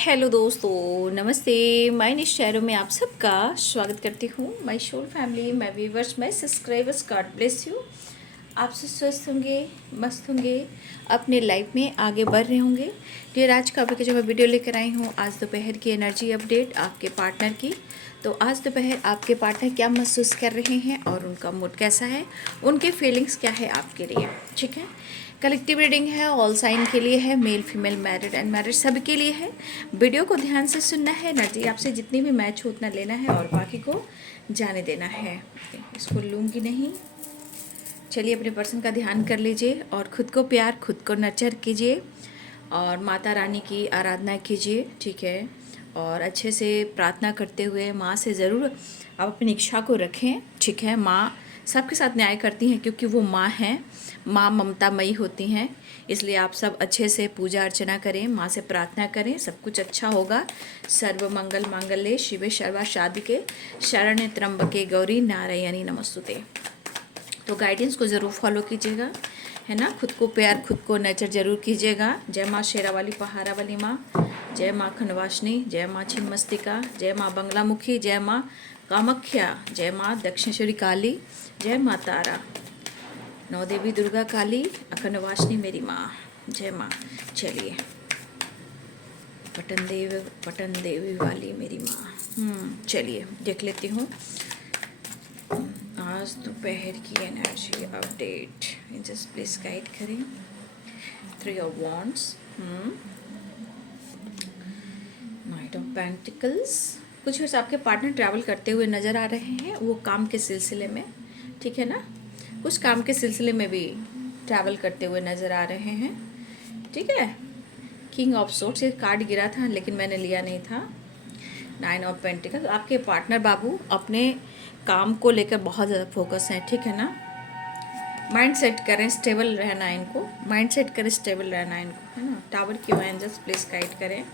Hello दोस्तों, नमस्ते। मैं निश्चैरों में आप सबका स्वागत करती हूँ। My whole family, my viewers, my subscribers, God bless you. आप सब स्वस्थ होंगे, मस्त होंगे, अपने लाइफ में आगे बढ़ रहे होंगे। डियर, आज का अभी जो मैं वीडियो लेकर आई हूँ, आज दोपहर की एनर्जी अपडेट आपके पार्टनर की। तो आज दोपहर आपके पार्टनर क्या महसूस कर रहे हैं और उनका मूड कैसा है, उनके फीलिंग्स क्या है आपके लिए, ठीक है। कलेक्टिव रीडिंग है, ऑल साइन के लिए है, male female married and married सभी के लिए है। वीडियो को ध्यान से सुनना है, एनर्जी आपसे जितनी भी मैच हो उतना लेना है और बाकी को जाने देना है। इसको लूँगी नहीं। चलिए, अपने पर्सन का ध्यान कर लीजिए और ख़ुद को प्यार, खुद को नर्चर कीजिए और माता रानी की आराधना कीजिए, ठीक है। और अच्छे से प्रार्थना करते हुए माँ से ज़रूर आप अपनी इच्छा को रखें, ठीक है। माँ सबके साथ न्याय करती हैं क्योंकि वो माँ हैं, माँ ममतामयी होती हैं। इसलिए आप सब अच्छे से पूजा अर्चना करें, माँ से प्रार्थना करें, सब कुछ अच्छा होगा। सर्व मंगल मांगल्ये शिवे सर्वा साधिके शरण्य त्र्यंबके गौरी नारायणी नमस्तुते। तो गाइडेंस को ज़रूर फॉलो कीजिएगा, है ना। खुद को प्यार, खुद को नेचर ज़रूर कीजिएगा। जय माँ शेरा वाली, पहाड़ा वाली माँ, जय माँ खंडवासिनी, जय माँ छिन्नमस्तिका, जय माँ बंगलामुखी, जय माँ कामाख्या, जय माँ दक्षिणेश्वरी काली, जय माँ तारा, नौ देवी दुर्गा काली, अखंडवासिनी मेरी माँ, जय माँ। चलिए, पटन देवी वाली मेरी माँ। चलिए देख लेती हूँ आज दोपहर की energy update. Just please guide करें। 3 of wands, night of pentacles. कुछ वर्ष आपके पार्टनर ट्रैवल करते हुए नज़र आ रहे हैं, वो काम के सिलसिले में, ठीक है ना। कुछ काम के सिलसिले में भी ट्रैवल करते हुए नज़र आ रहे हैं, ठीक है। किंग ऑफ सोर्ड्स, ये कार्ड गिरा था लेकिन मैंने लिया नहीं था। 9 ऑफ पेंटिकल, आपके पार्टनर बाबू अपने काम को लेकर बहुत ज़्यादा फोकस है, ठीक है ना। माइंड सेट करें, स्टेबल रहना है इनको, माइंड सेट करें, स्टेबल रहना है इनको, है ना। टावर क्यों है, जस्ट प्लीज गाइड करें।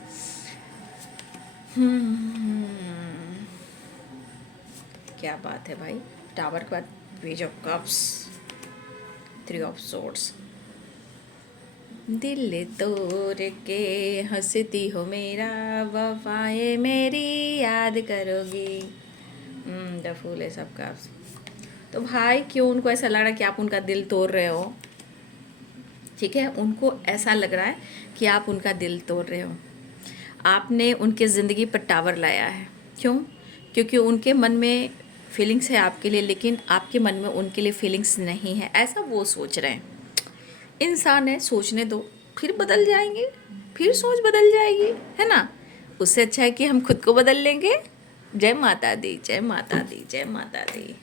क्या बात है भाई। टावर के बाद page of cups, 3 of swords. दिल तोड़ के हंसती हो मेरा, वफाएं मेरी याद करोगी। द फूल है सबका। तो भाई, क्यों उनको ऐसा लग रहा है कि आप उनका दिल तोड़ रहे हो, ठीक है। उनको ऐसा लग रहा है कि आप उनका दिल तोड़ रहे हो। आपने उनके ज़िंदगी पर टावर लाया है। क्यों? क्योंकि उनके मन में फीलिंग्स है आपके लिए, लेकिन आपके मन में उनके लिए फीलिंग्स नहीं है, ऐसा वो सोच रहे हैं। इंसान है, सोचने दो, फिर बदल जाएंगे, फिर सोच बदल जाएगी, है ना। उससे अच्छा है कि हम खुद को बदल लेंगे। जय माता दी, जय माता दी, जय माता दी।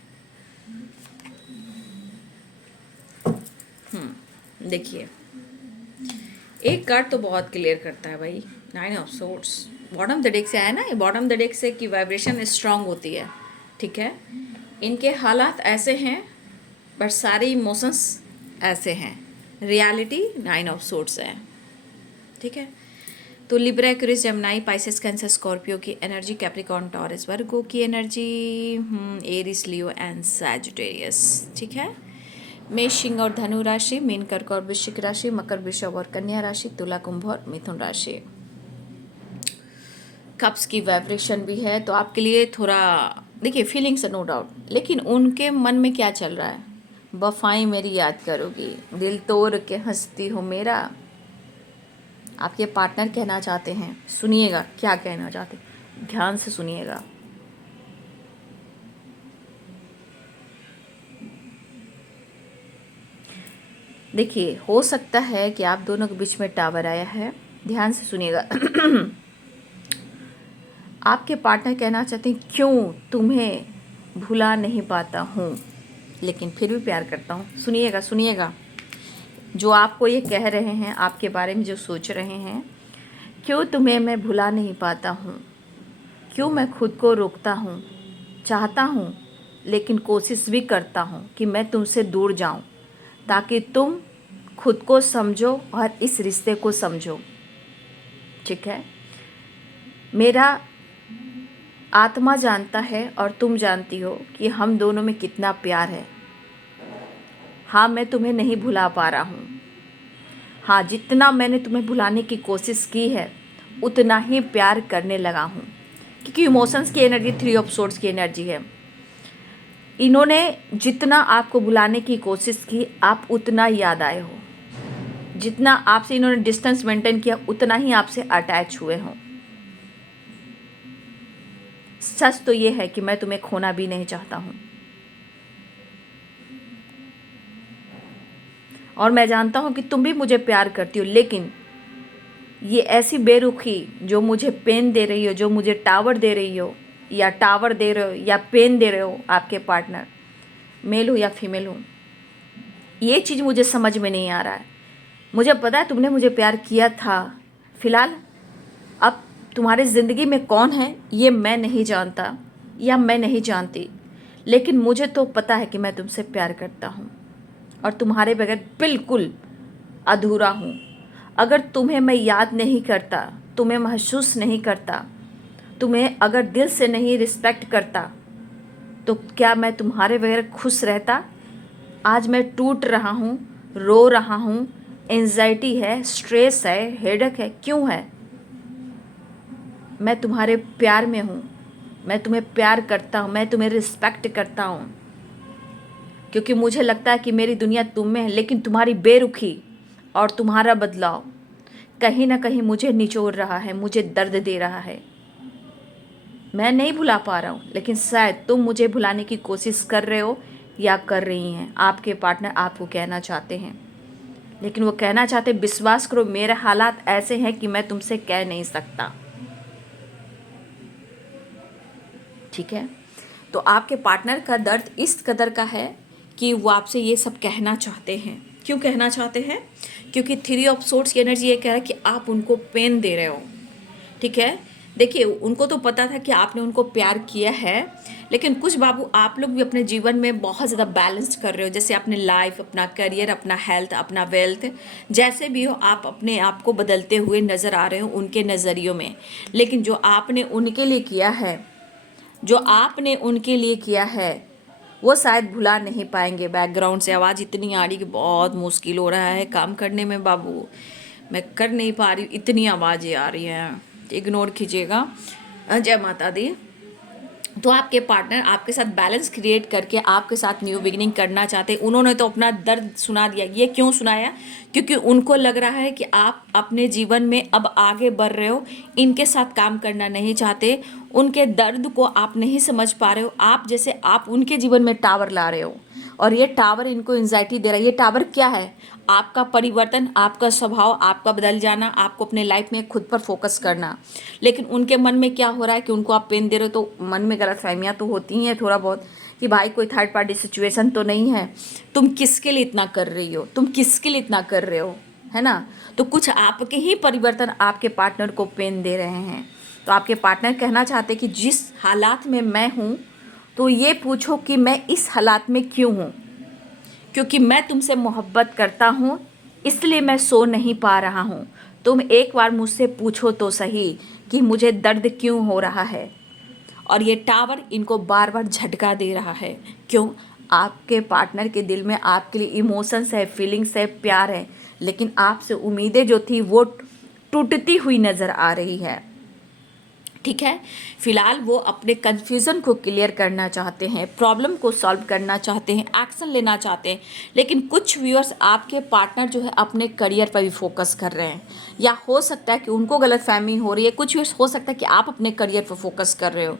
देखिए, एक कार्ड तो बहुत क्लियर करता है भाई, 9 of swords. Bottom the deck से आया ना, ये बॉटम द डेक से की वाइब्रेशन स्ट्रांग होती है, ठीक है। इनके हालात ऐसे हैं, पर सारे इमोशंस ऐसे हैं। रियलिटी 9 ऑफ सोर्ड्स है, ठीक है। तो Libra, Aquarius, Gemini, Pisces, Cancer, Scorpio की एनर्जी, कैप्रिकॉर्न, टॉरस, वर्गो की energy, Aries, Leo and Sagittarius, ठीक है। मेष, सिंह और धनु राशि, मीन, कर्क और वृश्चिक राशि, मकर, वृषभ और कन्या राशि, तुला, कुंभ और मिथुन राशि। कप्स की वाइब्रेशन भी है, तो आपके लिए थोड़ा देखिए फीलिंग्स, नो डाउट, लेकिन उनके मन में क्या चल रहा है। वफाएं मेरी याद करोगी, दिल तोड़ के हंसती हो मेरा। आपके पार्टनर कहना चाहते हैं, सुनिएगा क्या कहना चाहते हैं, ध्यान से सुनिएगा। देखिए, हो सकता है कि आप दोनों के बीच में टावर आया है, ध्यान से सुनिएगा। आपके पार्टनर कहना चाहते हैं, क्यों तुम्हें भुला नहीं पाता हूँ, लेकिन फिर भी प्यार करता हूँ। सुनिएगा, सुनिएगा, जो आपको ये कह रहे हैं, आपके बारे में जो सोच रहे हैं। क्यों तुम्हें मैं भुला नहीं पाता हूँ, क्यों मैं खुद को रोकता हूँ, चाहता हूँ लेकिन कोशिश भी करता हूँ कि मैं तुमसे दूर जाऊँ, ताकि तुम खुद को समझो और इस रिश्ते को समझो, ठीक है। मेरा आत्मा जानता है और तुम जानती हो कि हम दोनों में कितना प्यार है। हाँ, मैं तुम्हें नहीं भुला पा रहा हूँ। हाँ, जितना मैंने तुम्हें भुलाने की कोशिश की है, उतना ही प्यार करने लगा हूँ, क्योंकि इमोशंस की एनर्जी 3 ऑफ सोर्ड्स की एनर्जी है। इन्होंने जितना आपको बुलाने की कोशिश की, आप उतना याद आए हो। जितना आपसे इन्होंने डिस्टेंस मेंटेन किया, उतना ही आपसे अटैच हुए हों। सच तो ये है कि मैं तुम्हें खोना भी नहीं चाहता हूँ, और मैं जानता हूँ कि तुम भी मुझे प्यार करती हो, लेकिन ये ऐसी बेरुखी जो मुझे पेन दे रही हो, जो मुझे टावर दे रही हो, या टावर दे रहे हो या पेन दे रहे हो आपके पार्टनर, मेल हो या फीमेल हो, ये चीज़ मुझे समझ में नहीं आ रहा है। मुझे पता है तुमने मुझे प्यार किया था। फिलहाल अब तुम्हारी ज़िंदगी में कौन है ये मैं नहीं जानता या मैं नहीं जानती, लेकिन मुझे तो पता है कि मैं तुमसे प्यार करता हूँ और तुम्हारे बगैर बिल्कुल अधूरा हूँ। अगर तुम्हें मैं याद नहीं करता, तुम्हें महसूस नहीं करता, तुम्हें अगर दिल से नहीं रिस्पेक्ट करता, तो क्या मैं तुम्हारे बगैर खुश रहता? आज मैं टूट रहा हूँ, रो रहा हूँ, एंजाइटी है, स्ट्रेस है, हेडेक है। क्यों है? मैं तुम्हारे प्यार में हूँ, मैं तुम्हें प्यार करता हूँ, मैं तुम्हें रिस्पेक्ट करता हूँ, क्योंकि मुझे लगता है कि मेरी दुनिया तुम में है। लेकिन तुम्हारी बेरुखी और तुम्हारा बदलाव कहीं ना कहीं मुझे निचोड़ रहा है, मुझे दर्द दे रहा है। मैं नहीं भुला पा रहा हूँ, लेकिन शायद तुम मुझे भुलाने की कोशिश कर रहे हो या कर रही हैं। आपके पार्टनर आपको कहना चाहते हैं, लेकिन वो कहना चाहते, विश्वास करो मेरे हालात ऐसे हैं कि मैं तुमसे कह नहीं सकता। ठीक है, तो आपके पार्टनर का दर्द इस कदर का है कि वो आपसे ये सब कहना चाहते हैं। क्यों कहना चाहते हैं? क्योंकि 3 ऑफ सोर्ड्स की एनर्जी ये कह रहा है कि आप उनको पेन दे रहे हो। ठीक है, देखिए उनको तो पता था कि आपने उनको प्यार किया है, लेकिन कुछ बाबू आप लोग भी अपने जीवन में बहुत ज़्यादा बैलेंस कर रहे हो। जैसे अपने लाइफ, अपना करियर, अपना हेल्थ, अपना वेल्थ, जैसे भी हो आप अपने आप को बदलते हुए नज़र आ रहे हो उनके नज़रियों में। लेकिन जो आपने उनके लिए किया है, जो आपने उनके लिए किया है, वो शायद भुला नहीं पाएंगे। बैकग्राउंड से आवाज़ इतनी आ रही कि बहुत मुश्किल हो रहा है काम करने में बाबू, मैं कर नहीं पा रही, इतनी आवाज़ें आ रही हैं, इग्नोर कीजिएगा। जय माता दी। तो आपके पार्टनर आपके साथ बैलेंस क्रिएट करके आपके साथ न्यू बिगिनिंग करना चाहते हैं। उन्होंने तो अपना दर्द सुना दिया। ये क्यों सुनाया? क्योंकि उनको लग रहा है कि आप अपने जीवन में अब आगे बढ़ रहे हो, इनके साथ काम करना नहीं चाहते, उनके दर्द को आप नहीं समझ पा रहे हो। आप जैसे आप उनके जीवन में टावर ला रहे हो, और ये टावर इनको एंजाइटी दे रहा है। ये टावर क्या है? आपका परिवर्तन, आपका स्वभाव, आपका बदल जाना, आपको अपने लाइफ में खुद पर फोकस करना। लेकिन उनके मन में क्या हो रहा है कि उनको आप पेन दे रहे हो, तो मन में गलतफहमियां तो होती हैं थोड़ा बहुत कि भाई कोई थर्ड पार्टी सिचुएशन तो नहीं है, तुम किसके लिए इतना कर रही हो, तुम किसके लिए इतना कर रहे हो, है ना? तो कुछ आपके ही परिवर्तन आपके पार्टनर को पेन दे रहे हैं। तो आपके पार्टनर कहना चाहते कि जिस हालात में मैं हूँ, तो ये पूछो कि मैं इस हालात में क्यों हूँ। क्योंकि मैं तुमसे मोहब्बत करता हूँ, इसलिए मैं सो नहीं पा रहा हूँ। तुम एक बार मुझसे पूछो तो सही कि मुझे दर्द क्यों हो रहा है। और ये टावर इनको बार बार झटका दे रहा है। क्यों? आपके पार्टनर के दिल में आपके लिए इमोशंस है, फीलिंग्स है, प्यार है, लेकिन आपसे उम्मीदें जो थी वो टूटती हुई नज़र आ रही है। ठीक है, फिलहाल वो अपने कन्फ्यूज़न को क्लियर करना चाहते हैं, प्रॉब्लम को सॉल्व करना चाहते हैं, एक्शन लेना चाहते हैं। लेकिन कुछ व्यूअर्स आपके पार्टनर जो है अपने करियर पर भी फोकस कर रहे हैं, या हो सकता है कि उनको गलतफहमी हो रही है। कुछ व्यूअर्स हो सकता है कि आप अपने करियर पर फोकस कर रहे हो,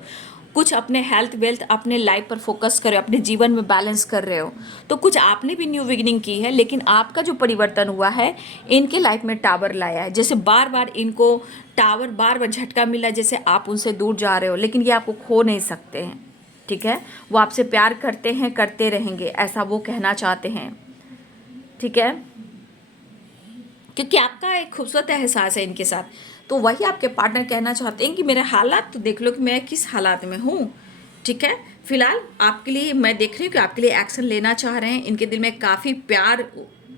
कुछ अपने हेल्थ वेल्थ, अपने लाइफ पर फोकस कर रहे हो, अपने जीवन में बैलेंस कर रहे हो। तो कुछ आपने भी न्यू बिगिनिंग की है, लेकिन आपका जो परिवर्तन हुआ है इनके लाइफ में टावर लाया है। जैसे बार बार इनको टावर, बार बार झटका मिला, जैसे आप उनसे दूर जा रहे हो, लेकिन ये आपको खो नहीं सकते हैं। ठीक है, वो आपसे प्यार करते हैं, करते रहेंगे, ऐसा वो कहना चाहते हैं। ठीक है, क्योंकि आपका एक खूबसूरत एहसास है इनके साथ। तो वही आपके पार्टनर कहना चाहते हैं कि मेरे हालात तो देख लो कि मैं किस हालात में हूँ। ठीक है, फिलहाल आपके लिए मैं देख रही हूँ कि आपके लिए एक्शन लेना चाह रहे हैं। इनके दिल में काफ़ी प्यार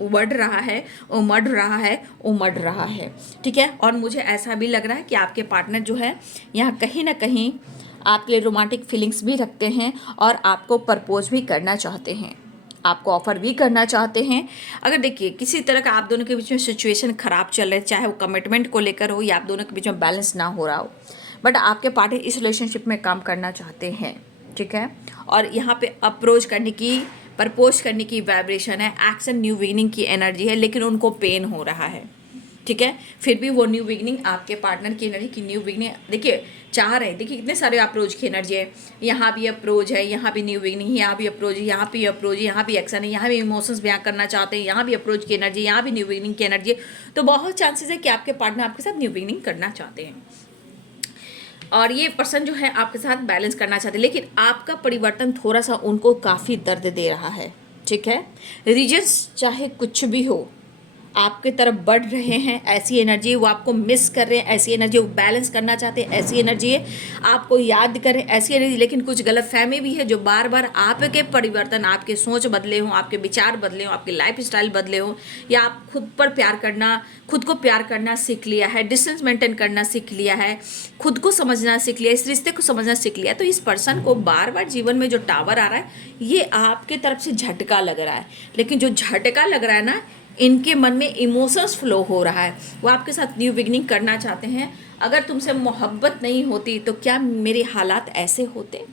उमड़ रहा है, उमड़ रहा है, उमड़ रहा है। ठीक है, और मुझे ऐसा भी लग रहा है कि आपके पार्टनर जो है यहाँ कहीं ना कहीं आपके लिए रोमांटिक फीलिंग्स भी रखते हैं और आपको प्रपोज भी करना चाहते हैं। आपको ऑफर भी करना चाहते हैं। अगर देखिए किसी तरह का आप दोनों के बीच में सिचुएशन ख़राब चल रहा है, चाहे वो कमिटमेंट को लेकर हो या आप दोनों के बीच में बैलेंस ना हो रहा हो, बट आपके पार्टनर इस रिलेशनशिप में काम करना चाहते हैं, ठीक है। और यहाँ पे अप्रोच करने की, प्रपोज करने की वाइब्रेशन है, एक्शन न्यू बिगिनिंग की एनर्जी है, लेकिन उनको पेन हो रहा है, ठीक है। फिर भी वो न्यू बिगिनिंग, आपके पार्टनर की एनर्जी की न्यू बिगिनिंग देखिए चाह रहे हैं। देखिए कितने सारे अप्रोच की एनर्जी है, यहाँ भी अप्रोच है, यहाँ भी न्यू बिगिनिंग, यहाँ भी अप्रोच है, यहाँ भी अप्रोच है, यहाँ भी एक्शन है, यहाँ भी इमोशंस बयां करना चाहते हैं, यहाँ भी अप्रोच की एनर्जी, यहाँ भी न्यू बिगिनिंग की एनर्जी है। तो बहुत चांसेस है कि आपके पार्टनर आपके साथ न्यू बिगिनिंग करना चाहते हैं और ये पर्सन जो है आपके साथ बैलेंस करना चाहते हैं, लेकिन आपका परिवर्तन थोड़ा सा उनको काफ़ी दर्द दे रहा है, ठीक है। रीजंस चाहे कुछ भी हो, आपके तरफ बढ़ रहे हैं, ऐसी एनर्जी वो आपको मिस कर रहे हैं, ऐसी एनर्जी वो बैलेंस करना चाहते हैं, ऐसी एनर्जी है आपको याद करें, ऐसी एनर्जी। लेकिन कुछ गलतफहमी भी है जो बार बार आपके परिवर्तन, आपके सोच बदले हों, आपके विचार बदले हों, आपकी लाइफ स्टाइल बदले हों, या आप खुद पर प्यार करना, खुद को प्यार करना सीख लिया है, डिस्टेंस मेंटेन करना सीख लिया है, खुद को समझना सीख लिया, इस रिश्ते को समझना सीख लिया। तो इस पर्सन को बार बार जीवन में जो टावर आ रहा है ये आपके तरफ से झटका लग रहा है, लेकिन जो झटका लग रहा है ना, इनके मन में इमोशंस फ्लो हो रहा है, वो आपके साथ न्यू बिगिनिंग करना चाहते हैं। अगर तुमसे मोहब्बत नहीं होती तो क्या मेरे हालात ऐसे होते?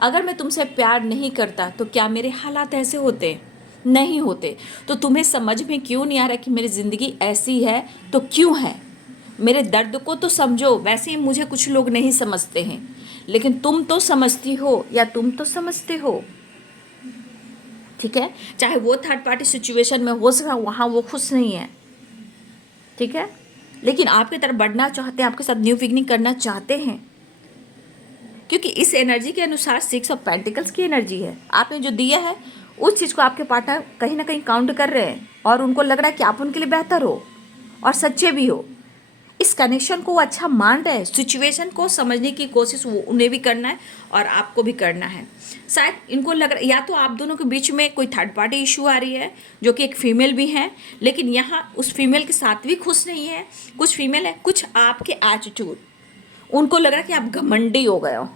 अगर मैं तुमसे प्यार नहीं करता तो क्या मेरे हालात ऐसे होते? नहीं होते। तो तुम्हें समझ में क्यों नहीं आ रहा कि मेरी ज़िंदगी ऐसी है तो क्यों है? मेरे दर्द को तो समझो। वैसे ही मुझे कुछ लोग नहीं समझते हैं, लेकिन तुम तो समझती हो या तुम तो समझते हो, ठीक है। चाहे वो थर्ड पार्टी सिचुएशन में हो सका, वहाँ वो खुश नहीं है, ठीक है, लेकिन आपकी तरफ बढ़ना चाहते हैं, आपके साथ न्यू बिगिनिंग करना चाहते हैं, क्योंकि इस एनर्जी के अनुसार 6 ऑफ पेंटिकल्स की एनर्जी है। आपने जो दिया है उस चीज़ को आपके पार्टनर कहीं ना कहीं काउंट कर रहे हैं और उनको लग रहा है कि आप उनके लिए बेहतर हो और सच्चे भी हो। इस कनेक्शन को वो अच्छा मान रहे हैं, सिचुएशन को समझने की कोशिश वो उन्हें भी करना है और आपको भी करना है। शायद इनको लग रहा है या तो आप दोनों के बीच में कोई थर्ड पार्टी इशू आ रही है, जो कि एक फीमेल भी है, लेकिन यहाँ उस फीमेल के साथ भी खुश नहीं है। कुछ फीमेल है, कुछ आपके एटीट्यूड, उनको लग रहा है कि आप घमंडी हो गए हो,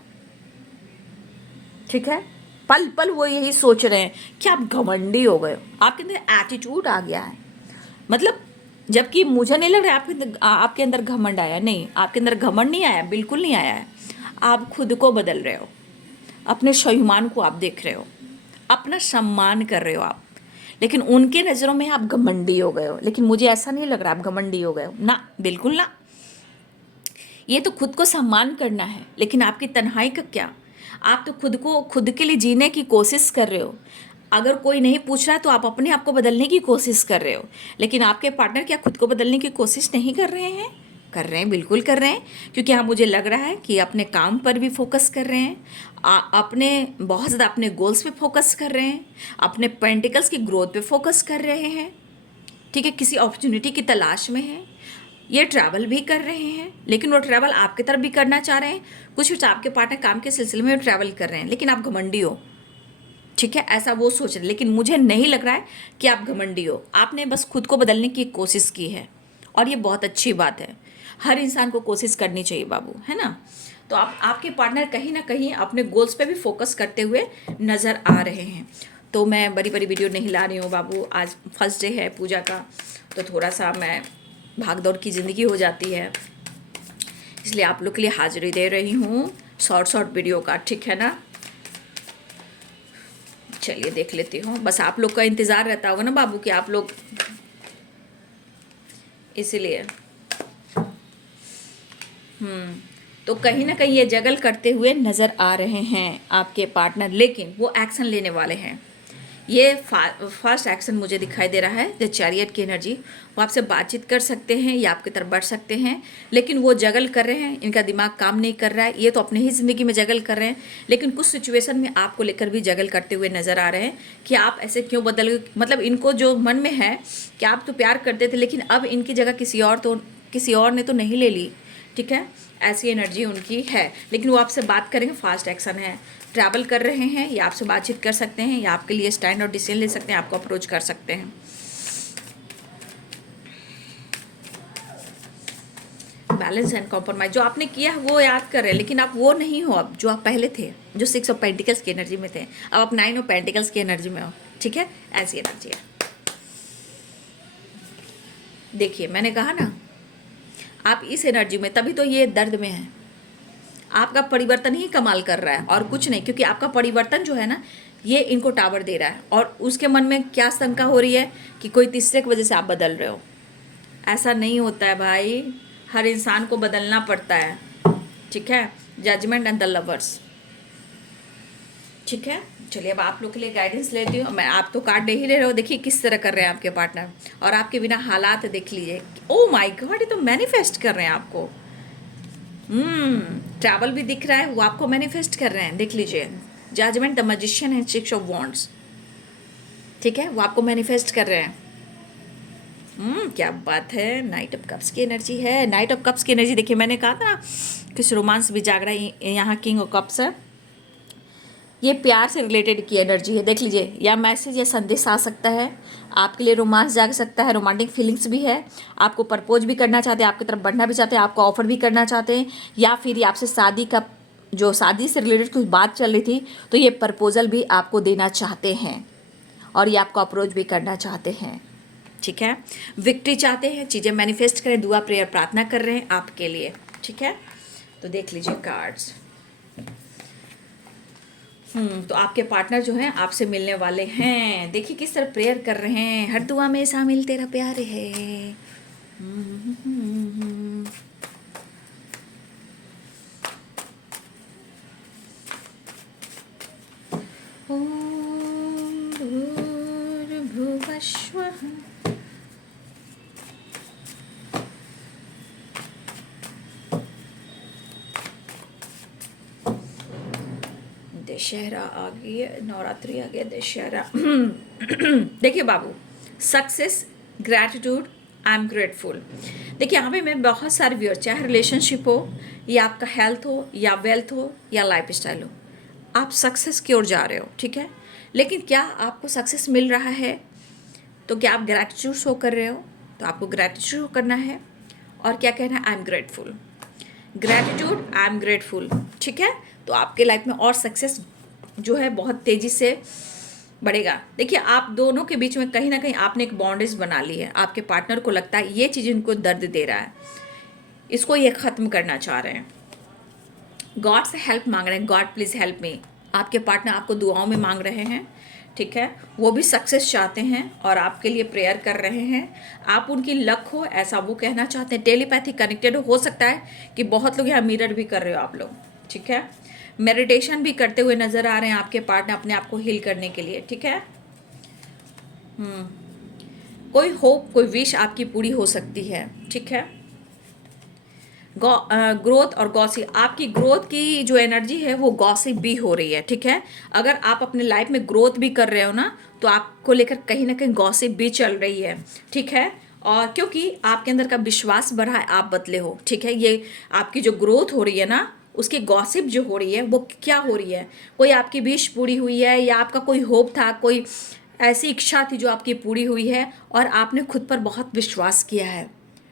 ठीक है। पल पल वो यही सोच रहे हैं कि आप घमंडी हो गए हो, आपके अंदर एटीट्यूड आ गया है। मतलब जबकि मुझे नहीं लग रहा है आपके अंदर घमंड आया, नहीं, आपके अंदर घमंड नहीं आया, बिल्कुल नहीं आया है। आप खुद को बदल रहे हो, अपने स्वाभिमान को आप देख रहे हो, अपना सम्मान कर रहे हो आप, लेकिन उनके नज़रों में आप घमंडी हो गए हो। लेकिन मुझे ऐसा नहीं लग रहा आप घमंडी हो गए हो, ना, बिल्कुल ना। ये तो खुद को सम्मान करना है, लेकिन आपकी तन्हाई का क्या? आप तो खुद को, खुद के लिए जीने की कोशिश कर रहे हो। अगर कोई नहीं पूछ रहा है तो आप अपने आप को बदलने की कोशिश कर रहे हो, लेकिन आपके पार्टनर क्या खुद को बदलने की कोशिश नहीं कर रहे हैं? कर रहे हैं, बिल्कुल कर रहे हैं, क्योंकि हाँ मुझे लग रहा है कि अपने काम पर भी फोकस कर रहे हैं, अपने बहुत ज़्यादा अपने गोल्स पे फोकस कर रहे हैं, अपने पेंटिकल्स की ग्रोथ पे फोकस कर रहे हैं, ठीक है। किसी अपॉर्चुनिटी की तलाश में हैं, ये ट्रैवल भी कर रहे हैं, लेकिन वो ट्रैवल आपकी तरफ भी करना चाह रहे हैं। कुछ आपके पार्टनर काम के सिलसिले में ट्रैवल कर रहे हैं, लेकिन आप घमंडी हो, ठीक है, ऐसा वो सोच रहे। लेकिन मुझे नहीं लग रहा है कि आप घमंडी हो, आपने बस खुद को बदलने की कोशिश की है और ये बहुत अच्छी बात है। हर इंसान को कोशिश करनी चाहिए बाबू, है ना। तो आपके पार्टनर कहीं ना कहीं अपने गोल्स पे भी फोकस करते हुए नज़र आ रहे हैं। तो मैं बड़ी बड़ी वीडियो नहीं ला रही हूँ बाबू, आज फर्स्ट डे है पूजा का, तो थोड़ा सा मैं भाग दौड़ की ज़िंदगी हो जाती है, इसलिए आप लोग के लिए हाजिरी दे रही हूँ शॉर्ट वीडियो का, ठीक है ना। चलिए देख लेती हूँ, बस आप लोग का इंतज़ार रहता होगा ना बाबू कि आप लोग, इसीलिए तो कहीं ना कहीं ये जगल करते हुए नज़र आ रहे हैं आपके पार्टनर, लेकिन वो एक्शन लेने वाले हैं। ये फास्ट एक्शन मुझे दिखाई दे रहा है। द चैरियट की एनर्जी, वो आपसे बातचीत कर सकते हैं या आपकी तरफ बढ़ सकते हैं, लेकिन वो जगल कर रहे हैं, इनका दिमाग काम नहीं कर रहा है। ये तो अपने ही ज़िंदगी में जगल कर रहे हैं, लेकिन कुछ सिचुएशन में आपको लेकर भी जगल करते हुए नज़र आ रहे हैं कि आप ऐसे क्यों बदल गए। मतलब इनको जो मन में है कि आप तो प्यार करते थे, लेकिन अब इनकी जगह किसी और ने तो नहीं ले ली, ठीक है, ऐसी एनर्जी उनकी है। लेकिन वो आपसे बात करेंगे, फास्ट एक्शन है, ट्रैवल कर रहे हैं या आपसे बातचीत कर सकते हैं या आपके लिए स्टैंड और डिसीजन ले सकते हैं, आपको अप्रोच कर सकते हैं। बैलेंस एंड कॉम्प्रोमाइज, जो आपने किया है वो याद कर रहे हैं, लेकिन आप वो नहीं हो अब जो आप पहले थे, जो 6 ऑफ पेंटिकल्स की एनर्जी में थे। अब आप 9 ऑफ पेंटिकल्स की एनर्जी में हो, ठीक है, ऐसी एनर्जी है। देखिए मैंने कहा ना, आप इस एनर्जी में, तभी तो ये दर्द में है। आपका परिवर्तन ही कमाल कर रहा है और कुछ नहीं, क्योंकि आपका परिवर्तन जो है ना, ये इनको टावर दे रहा है। और उसके मन में क्या शंका हो रही है कि कोई तीसरे की वजह से आप बदल रहे हो। ऐसा नहीं होता है भाई, हर इंसान को बदलना पड़ता है, ठीक है। जजमेंट एंड द लवर्स, ठीक है। चलिए अब आप लोग के लिए गाइडेंस लेती हूँ मैं। आप तो कार्ड दे ही ले रहे हो, देखिए किस तरह कर रहे हैं आपके पार्टनर, और आपके बिना हालात देख लीजिए। ओ माय गॉड, ये तो मैनिफेस्ट कर रहे हैं आपको। ट्रैवल भी दिख रहा है, वो आपको मैनिफेस्ट कर रहे हैं, देख लीजिए। जजमेंट, द मैजिशियन है, 6 ऑफ वॉन्ड्स, ठीक है, वो आपको मैनिफेस्ट कर रहे हैं। क्या बात है। नाइट ऑफ कप्स की एनर्जी है। नाइट ऑफ कप्स की एनर्जी देखिए, मैंने कहा था ना कुछ रोमांस भी जाग रहा है। यहाँ किंग ऑफ कप्स है, ये प्यार से रिलेटेड की एनर्जी है, देख लीजिए। या मैसेज या संदेश आ सकता है आपके लिए, रोमांस जाग सकता है, रोमांटिक फीलिंग्स भी है, आपको प्रपोज भी करना चाहते हैं, आपकी तरफ बढ़ना भी चाहते हैं, आपको ऑफर भी करना चाहते हैं, या फिर ये आपसे शादी का, जो शादी से रिलेटेड कुछ बात चल रही थी, तो ये प्रपोजल भी आपको देना चाहते हैं और ये आपको अप्रोच भी करना चाहते हैं, ठीक है। विक्ट्री चाहते हैं, चीज़ें मैनिफेस्ट करें, दुआ प्रेयर प्रार्थना कर रहे हैं आपके लिए, ठीक है। तो देख लीजिए कार्ड्स। तो आपके पार्टनर जो हैं आपसे मिलने वाले हैं। देखिए किस तरह प्रेयर कर रहे हैं, हर दुआ में शामिल तेरा प्यार है। ओम भूर्भुवस्वः। दशहरा आ गया, नवरात्रि आ गया, दशहरा। देखिए बाबू, success, gratitude, I am grateful. देखिए यहाँ पे मैं बहुत सारे व्यूअर, चाहे रिलेशनशिप हो या आपका हेल्थ हो या वेल्थ हो या लाइफ स्टाइल हो, आप सक्सेस की ओर जा रहे हो, ठीक है। लेकिन क्या आपको सक्सेस मिल रहा है तो क्या आप ग्रैटिट्यूड शो कर रहे हो? तो आपको ग्रैटिट्यूड शो करना है और क्या कहना है, आई am grateful. Gratitude, I am grateful, ठीक है। तो आपके लाइफ में और सक्सेस जो है बहुत तेज़ी से बढ़ेगा। देखिए आप दोनों के बीच में कहीं ना कहीं आपने एक बॉन्डेज बना ली है। आपके पार्टनर को लगता है ये चीज़ इनको दर्द दे रहा है, इसको ये ख़त्म करना चाह रहे हैं, गॉड से हेल्प मांग रहे हैं, गॉड प्लीज़ हेल्प मी। आपके पार्टनर आपको दुआओं में मांग रहे हैं, ठीक है। वो भी सक्सेस चाहते हैं और आपके लिए प्रेयर कर रहे हैं। आप उनकी लक हो ऐसा वो कहना चाहते हैं। टेलीपैथी कनेक्टेड हो सकता है कि बहुत लोग यहाँ मिरर भी कर रहे हो आप लोग, ठीक है। मेडिटेशन भी करते हुए नज़र आ रहे हैं आपके पार्टनर अपने आप को हील करने के लिए, ठीक है। कोई होप, कोई विश आपकी पूरी हो सकती है, ठीक है। ग्रोथ और गॉसिप, आपकी ग्रोथ की जो एनर्जी है वो गॉसिप भी हो रही है, ठीक है। अगर आप अपने लाइफ में ग्रोथ भी कर रहे हो ना, तो आपको लेकर कहीं ना कहीं गॉसिप भी चल रही है, ठीक है। और क्योंकि आपके अंदर का विश्वास बढ़ा है, आप बदले हो, ठीक है। ये आपकी जो ग्रोथ हो रही है ना, उसकी गॉसिप जो हो रही है वो क्या हो रही है, कोई आपकी विश पूरी हुई है या आपका कोई होप था, कोई ऐसी इच्छा थी जो आपकी पूरी हुई है और आपने खुद पर बहुत विश्वास किया है,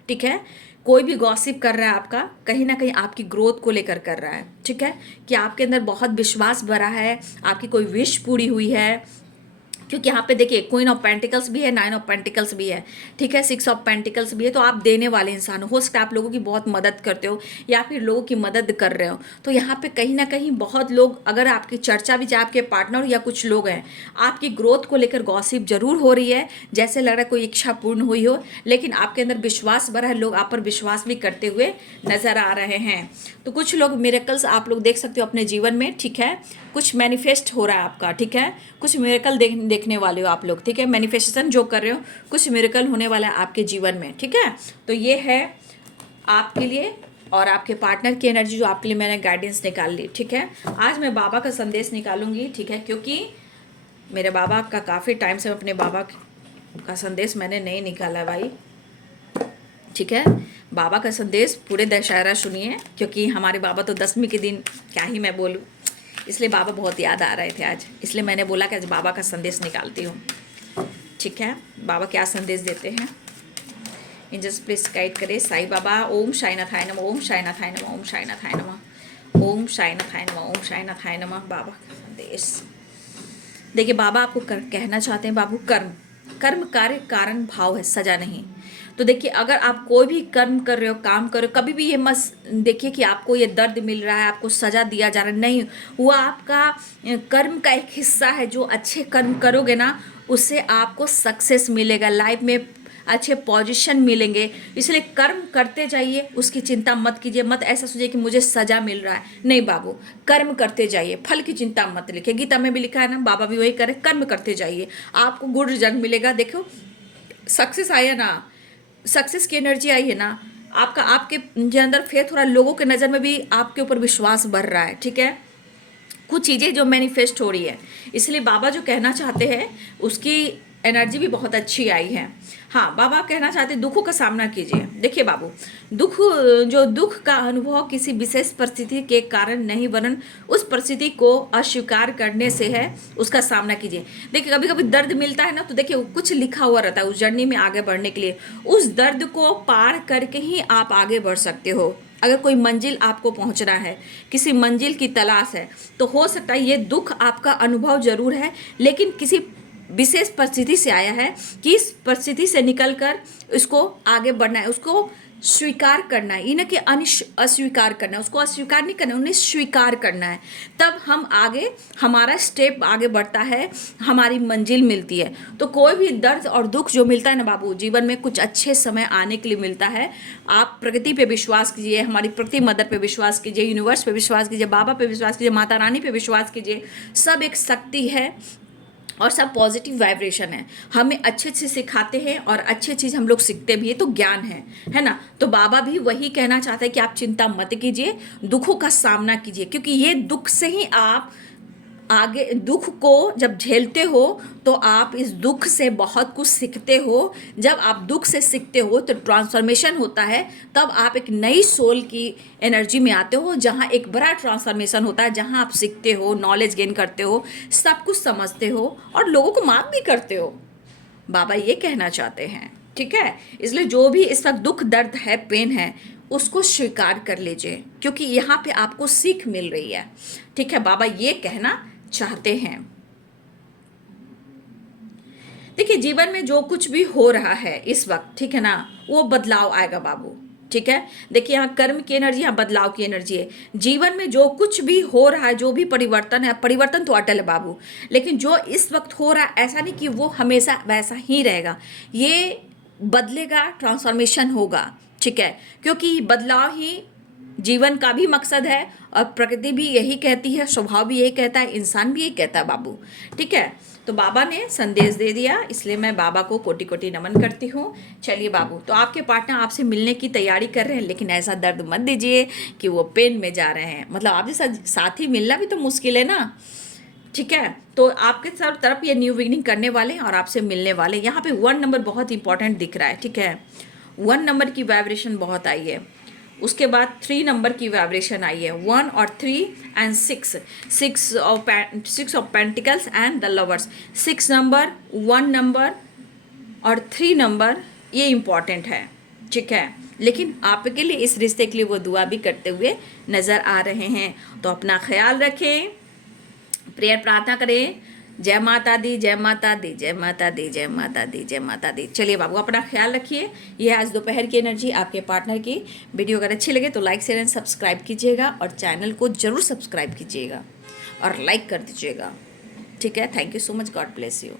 ठीक है। कोई भी गॉसिप कर रहा है आपका, कहीं ना कहीं आपकी ग्रोथ को लेकर कर रहा है, ठीक है, कि आपके अंदर बहुत विश्वास भरा है, आपकी कोई विश पूरी हुई है। क्योंकि यहाँ पे देखिए क्वीन ऑफ पेंटिकल्स भी है, 9 ऑफ पेंटिकल्स भी है, ठीक है, 6 ऑफ पेंटिकल्स भी है। तो आप देने वाले इंसान हो सकता है आप लोगों की बहुत मदद करते हो या फिर लोगों की मदद कर रहे हो। तो यहाँ पे कहीं ना कहीं बहुत लोग, अगर आपकी चर्चा भी चाहे आपके पार्टनर या कुछ लोग हैं, आपकी ग्रोथ को लेकर गॉसिप जरूर हो रही है, जैसे लग रहा है कोई इच्छा पूर्ण हुई हो, लेकिन आपके अंदर विश्वास भरा है, लोग आप पर विश्वास भी करते हुए नजर आ रहे हैं। तो कुछ लोग मिरेकल्स आप लोग देख सकते हो अपने जीवन में, ठीक है। कुछ मैनिफेस्ट हो रहा है आपका, ठीक है। कुछ मिरेकल देखने वाले हो आप लोग, ठीक है। मैनिफेस्टेशन जो कर रहे हो, कुछ मिरेकल होने वाला है आपके जीवन में, ठीक है। तो ये है आपके लिए और आपके पार्टनर की एनर्जी जो आपके लिए मैंने गाइडेंस निकाल ली, ठीक है। आज मैं बाबा का संदेश निकालूंगी, ठीक है, क्योंकि मेरे बाबा का काफ़ी टाइम से अपने बाबा का संदेश मैंने नहीं निकाला भाई, ठीक है। बाबा का संदेश पूरे दशहरा सुनिए, क्योंकि हमारे बाबा तो 10वीं के दिन, क्या ही मैं बोलूँ, इसलिए बाबा बहुत याद आ रहे थे आज, इसलिए मैंने बोला कि आज बाबा का संदेश निकालती हूँ, ठीक है। बाबा क्या संदेश देते हैं, एंजल्स प्लीज गाइड करे। साईं बाबा, ओम साईनाथाय नमः, ओम साईनाथाय नमः, ओम साईनाथाय नमः, ओम साईनाथाय नमः, ओम साईनाथाय नमः। बाबा का संदेश, देखिए बाबा आपको कहना चाहते हैं बाबू, कर्म कर्म कार्य कारण भाव है, सजा नहीं। तो देखिए अगर आप कोई भी कर्म कर रहे हो, काम कर रहे हो, कभी भी ये मत देखिए कि आपको ये दर्द मिल रहा है, आपको सजा दिया जा रहा है, नहीं। वो आपका कर्म का एक हिस्सा है। जो अच्छे कर्म करोगे ना, उससे आपको सक्सेस मिलेगा, लाइफ में अच्छे पोजीशन मिलेंगे। इसलिए कर्म करते जाइए, उसकी चिंता मत कीजिए। मत ऐसा सोचिए कि मुझे सजा मिल रहा है, नहीं बाबू, कर्म करते जाइए, फल की चिंता मत लिखिए। गीता में भी लिखा है ना, बाबा भी वही करे, कर्म करते जाइए, आपको गुड रिजल्ट मिलेगा। देखो सक्सेस आया ना, सक्सेस की एनर्जी आई है ना, आपका आपके अंदर फेथ हो रहा है, लोगों के नज़र में भी आपके ऊपर विश्वास बढ़ रहा है। ठीक है, कुछ चीज़ें जो मैनिफेस्ट हो रही है, इसलिए बाबा जो कहना चाहते हैं उसकी एनर्जी भी बहुत अच्छी आई है। हाँ, बाबा कहना चाहते हैं दुखों का सामना कीजिए। देखिए बाबू, दुख का अनुभव किसी विशेष परिस्थिति के कारण नहीं, वरन उस परिस्थिति को अस्वीकार करने से है, उसका सामना कीजिए। देखिए कभी कभी दर्द मिलता है ना, तो देखिए कुछ लिखा हुआ रहता है उस जर्नी में आगे बढ़ने के लिए। उस दर्द को पार करके ही आप आगे बढ़ सकते हो। अगर कोई मंजिल आपको पहुंचना है, किसी मंजिल की तलाश है, तो हो सकता है ये दुख आपका अनुभव जरूर है, लेकिन किसी विशेष परिस्थिति से आया है कि इस परिस्थिति से निकलकर इसको आगे बढ़ना है, उसको स्वीकार करना है। ये ना कि अस्वीकार करना है, उसको अस्वीकार नहीं करना, उन्हें स्वीकार करना है। तब हम आगे, हमारा स्टेप आगे बढ़ता है, हमारी मंजिल मिलती है। तो कोई भी दर्द और दुख जो मिलता है ना बाबू, जीवन में कुछ अच्छे समय आने के लिए मिलता है। आप प्रकृति पे विश्वास कीजिए, हमारी प्रकृति मदर पे विश्वास कीजिए, यूनिवर्स पे विश्वास कीजिए, बाबा पे विश्वास कीजिए, माता रानी पे विश्वास कीजिए। सब एक शक्ति है और सब पॉजिटिव वाइब्रेशन है। हमें अच्छे अच्छे सिखाते हैं और अच्छी चीज़ हम लोग सीखते भी है, तो ज्ञान है ना। तो बाबा भी वही कहना चाहते हैं कि आप चिंता मत कीजिए, दुखों का सामना कीजिए, क्योंकि ये दुख से ही आप आगे, दुख को जब झेलते हो तो आप इस दुख से बहुत कुछ सीखते हो। जब आप दुख से सीखते हो तो ट्रांसफॉर्मेशन होता है, तब आप एक नई सोल की एनर्जी में आते हो, जहाँ एक बड़ा ट्रांसफॉर्मेशन होता है, जहाँ आप सीखते हो, नॉलेज गेन करते हो, सब कुछ समझते हो और लोगों को माफ भी करते हो। बाबा ये कहना चाहते हैं। ठीक है, इसलिए जो भी इस वक्त दुख दर्द है, पेन है, उसको स्वीकार कर लीजिए, क्योंकि यहाँ पे आपको सीख मिल रही है। ठीक है, बाबा ये कहना चाहते हैं। देखिए जीवन में जो कुछ भी हो रहा है इस वक्त, ठीक है ना, वो बदलाव आएगा बाबू। ठीक है, देखिए यहाँ कर्म की एनर्जी, यहाँ बदलाव की एनर्जी है। जीवन में जो कुछ भी हो रहा है, जो भी परिवर्तन है, परिवर्तन तो अटल है बाबू, लेकिन जो इस वक्त हो रहा है ऐसा नहीं कि वो हमेशा वैसा ही रहेगा, ये बदलेगा, ट्रांसफॉर्मेशन होगा। ठीक है, क्योंकि बदलाव ही जीवन का भी मकसद है, और प्रकृति भी यही कहती है, स्वभाव भी यही कहता है, इंसान भी यही कहता है बाबू। ठीक है, तो बाबा ने संदेश दे दिया, इसलिए मैं बाबा को कोटि कोटि नमन करती हूँ। चलिए बाबू, तो आपके पार्टनर आपसे मिलने की तैयारी कर रहे हैं, लेकिन ऐसा दर्द मत दीजिए कि वो पेन में जा रहे हैं। मतलब आपके साथ ही मिलना भी तो मुश्किल है ना। ठीक है, तो आपके तरफ ये न्यू बिगिनिंग करने वाले हैं और आपसे मिलने वाले। यहाँ पे 1 नंबर बहुत इंपॉर्टेंट दिख रहा है। ठीक है, 1 नंबर की वाइब्रेशन बहुत आई है। उसके बाद 3 नंबर की वाइब्रेशन आई है, 1 और 3 and 6 of pentacles and the lovers. 6 number, 1 number और 3 नंबर, ये इम्पॉर्टेंट है। ठीक है, लेकिन आपके लिए, इस रिश्ते के लिए वो दुआ भी करते हुए नज़र आ रहे हैं। तो अपना ख्याल रखें, प्रेयर प्रार्थना करें। जय माता दी, जय माता दी, जय माता दी, जय माता दी, जय माता दी। चलिए बाबू, अपना ख्याल रखिए। ये आज दोपहर की एनर्जी आपके पार्टनर की। वीडियो अगर अच्छी लगे तो लाइक शेयर एंड सब्सक्राइब कीजिएगा, और चैनल को जरूर सब्सक्राइब कीजिएगा और लाइक कर दीजिएगा। ठीक है, thank you so much, God bless you.